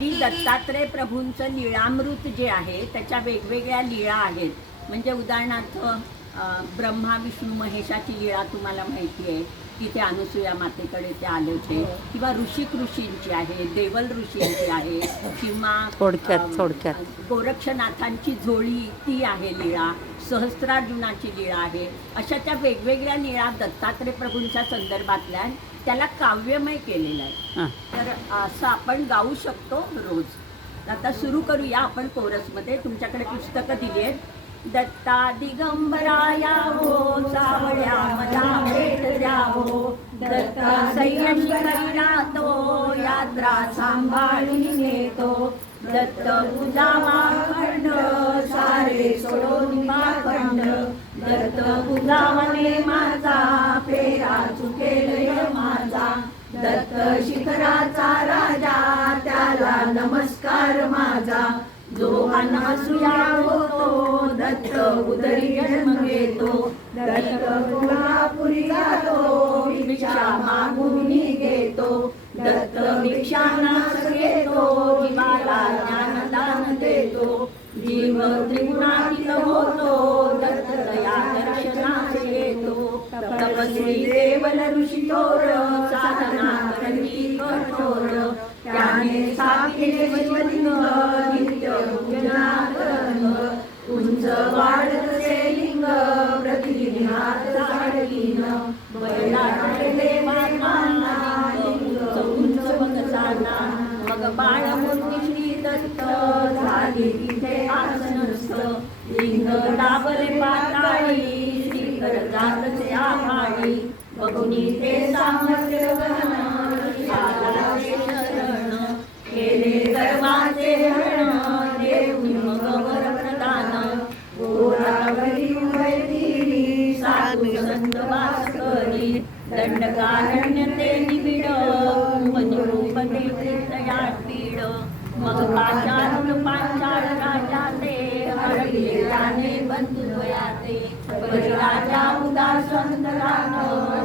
श्री दत्तात्रय प्रभूंचं लीळामृत जे आहे त्याच्या वेगवेगळ्या लीळा आहेत. म्हणजे उदाहरणार्थ ब्रह्मा विष्णू महेशाची लीळा तुम्हाला माहिती आहे, तिथे अनुसूया मातेकडे ते आले होते. किंवा ऋषिक ऋषींची आहे, देवल ऋषींची आहे, किंवा थोडक्यात गोरक्षनाथांची झोळी ती आहे लीळा, सहस्त्रार्जुनाची लीळा आहे. अशा त्या वेगवेगळ्या लीळा दत्तात्रय प्रभूंच्या संदर्भातल्या त्याला काव्यमय केलेलं आहे. तर असं आपण गाऊ शकतो रोज. आता सुरू करूया आपण कोरसमध्ये. तुमच्याकडे पुस्तकं दिली आहेत. दत्ता दिगंबराया हो, सावळ्या मला भेट द्यावो, दत्ता संयमी करीला तो, यात्रा सांभाळून नेतो, दत्त पूजावा खंड, सारे सोडून खंड, दत्त पूजावाने माझा, फेरा चुकेल माझा, दत्त शिखराचा राजा, त्याला नमस्कार माझा, जो अनसूया होतो, दत्त उदरी जन्म घेतो, दत्त कोल्हापुरी जातो, भिक्षा मागून घेतो, दत्त भिक्षानास घेतो, जीवाला ज्ञानदान देतो, जीव त्रिगुणातीत होतो, दत्त दया दर्शनास येतो, तपस्वी देवल ऋषी थोर, साधना करती कठोर, त्याने स्थापिले शिवलिंग, नित्य पूजनाकरंग, उंच वाढत लिंग, प्रतिदिन हात झाडलीन, बैलाचे देवांना, उंच बगसाना, मग बाळमूर्ती श्री दत्त, झाली तिथे आसनस्थ, लिंग दाबले पाताळी, श्रीकर जातचे आभाळी, बघुनी ते सामर्थ्य गहन, शालाचे शरण, केले गर्वाचे हरण, देऊन मग वरप्रदान, गोरावरी वैदिरी, साधू संत वास करी, दंडकारण्य ते निबिड, मधुरूप ते तयार पीड, मग पांचाळ राजा ते, हरले जाणे बंधुद्वयाते, राजा उदासंत राग,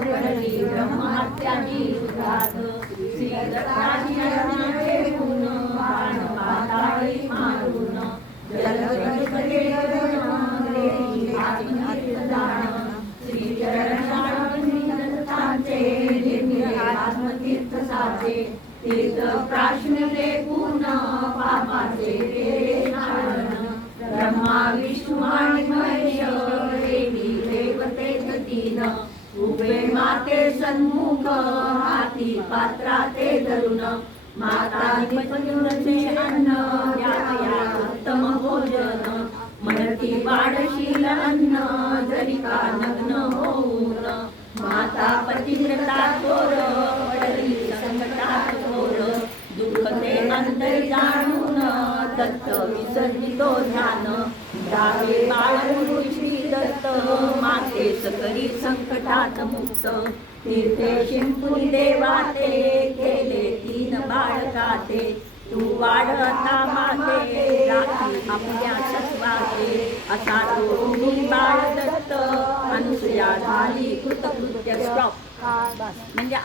घडली ब्रह्महत्याची सुधात, श्री दत्ताची रत्नाचे गुण, बाण पाताळी मारून, जलगणपती श्री चरण दत्ताचे, आत्मतीर्थ साचे, तीर्थ प्राश्न पूर्ण, पापाचे ते नारायण, ब्रह्मा विष्णू आणि महेश, देवी देवते तीन, उभे माते सन्मुख, हाती पात्रा ते धरून, माता निपजुरचे अन्न, या उत्तम भोजन, म्हणती वाढशील अन्न, जरी का नग्न होऊन, माता पतिव्रता थोर, पडली संकटात थोर, दुःख ते अंतरी जाणून, दत्त विसर्जितो ध्यान, जावे बाळ श्री दत्त, मातेस करी संकटात मुक्त, तीर्थे शिंपुरी देवाते, केले तीन बाळकाते, तू वाढ आता माते, राखी आपल्या सत्वाते, असा तो बाळ दत्त, अनुसूया झाली कृतकृत्य. स्टॉप. म्हणजे